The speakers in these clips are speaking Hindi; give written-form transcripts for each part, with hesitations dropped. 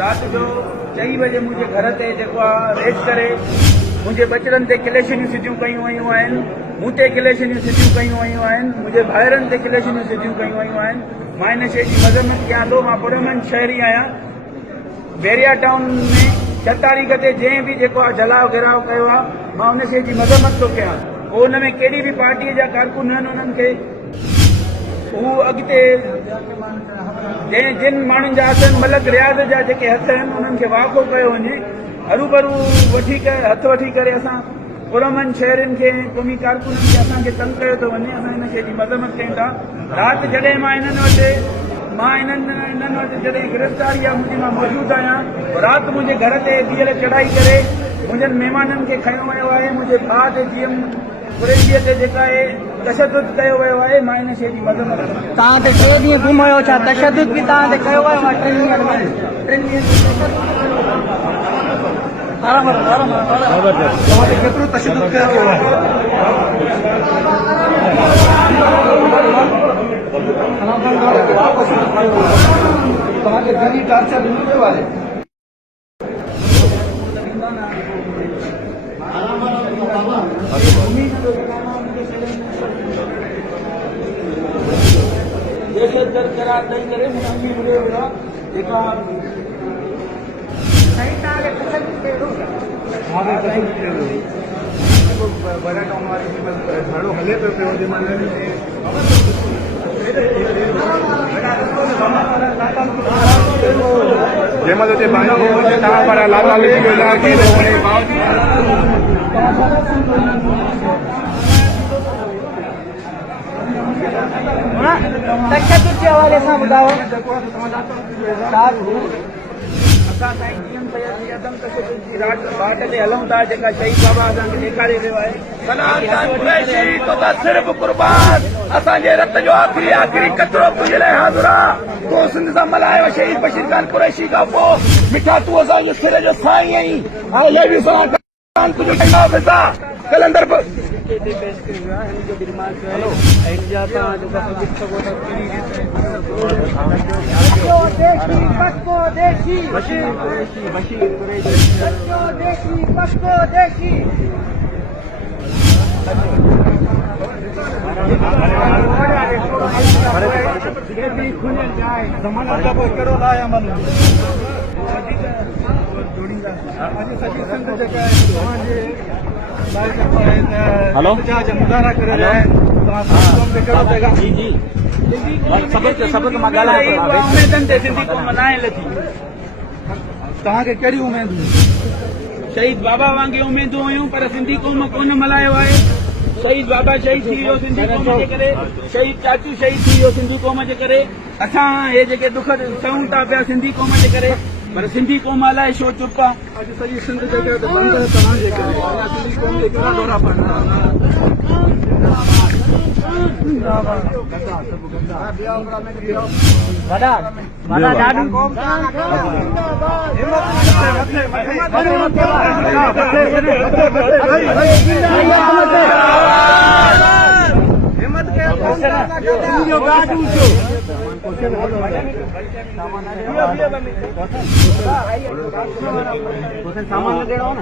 रात जो 4 बजे मुझे घर ते रेड करे मुझे बचड़न ते कलेशनियूं सिधियूं कयूं वयूं आहिनि मूं ते कलेशनियूं सिधियूं कयूं वयूं आहिनि मुंहिंजे भाइरनि ते कलेशनियूं सिधियूं कयूं वयूं आहिनि मां इन शइ जी मज़म्मत कयां थो। मां पुरमन शहरी आहियां। बैरिया टाउन में 6 तारीख़ ते जंहिं बि जलाव गिराव कयो आहे मां उन शइ जी मज़म्मत थो कयां। पोइ हुन में कहिड़ी बि पार्टीअ जा कारकुन आहिनि उन्हनि खे हू अॻिते जिन माण्हुनि जा हथ आहिनि मलक रियाज़ जा जेके हथ आहिनि उन्हनि खे वाक़ो कयो वञे हरूभरू हथ वठी करे असां पुरमन शहरनि खे क़ौमी कारकुननि खे असांखे तंग कयो थो वञे। असां हिन शइ जी मज़म्मत कयूं था। राति जॾहिं मां इन्हनि वटि जॾहिं गिरफ़्तारी आहे मुंहिंजी मां मौजूदु आहियां राति मुंहिंजे घर ते धीअर चढ़ाई करे मुंहिंजनि महिमाननि खे खयो वियो आहे। मुंहिंजे भाउ ते जीएम कुरैशीअ ते जेका आहे तशदुद कयो वियो आहे। मां इन शइ जी मज़म्मत तव्हां ते 2 ॾींहं घुमायो छा तशदुद बि तव्हां ते कयो वियो आहे 3 ॾींहंनि में केतिरो तशदुद कयो वियो आहे तव्हांखे घणी टार्चर ॾिनो वियो आहे दहशतगर्द करार ॾेई करे मुंहिंजी मिलियो वियो आहे जेका ॾाढो हले पियो पियो जंहिंमहिल हुते तव्हां पर लाल तशदुद जे हवाले सां ॿुधायो। असां साईं जीएम सैयद जी अदम तशदुद जी बाट ते हलूं था जेका शहीद बाबा असांखे ॾेखारे वियो आहे। कुरैशी तो त सिर्फ़ क़ुर्बान असांजे रत जो आख़िरी कचिरो तुंहिंजे लाइ हाज़िर आहे। तूं सिंध सां मल्हायो शहीद बशीर खान कुरैशी खां पोइ मिठा तूं असांजे सिर जो साईं आहीं। हाणे बि कलंदर हेलो मुज़ाहरा करे रहिया आहिनि। जी सबक़ मां ॻाल्हायां थो। उमेदनि ते सिंधी क़ौम मल्हाए लथी। तव्हांखे कहिड़ी उमेदूं शहीद बाबा वांगुरु उमेदूं हुयूं पर सिंधी क़ौम कोन मल्हायो आहे। शहीद बाबा शहीद थी वियो सिंधी क़ौम जे करे शहीद चाचू शहीद थी वियो सिंधी क़ौम जे करे असां हे जेके दुख सहूं था पिया सिंधी क़ौम जे करे पर सिंधी क़ौम अलाए छो चुप आहे। अॼु सॼी सिंध जेके बंदि आहे तव्हांजे करे सिंधी क़ौम जे कहिड़ा दौरा सामान ॾियणो न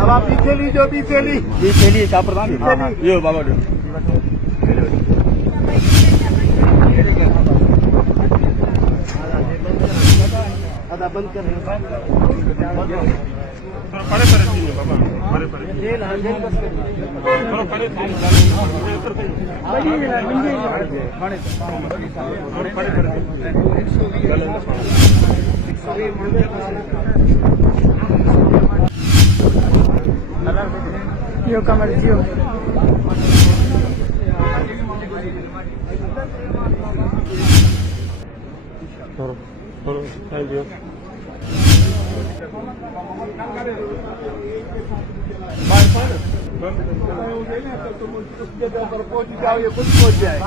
अब आप पीछे लीजिए पीछे क्या प्रधान ये बाबा बंद कर यो कमर जियो पहुंच जाओ ये खुद पहुंच जाए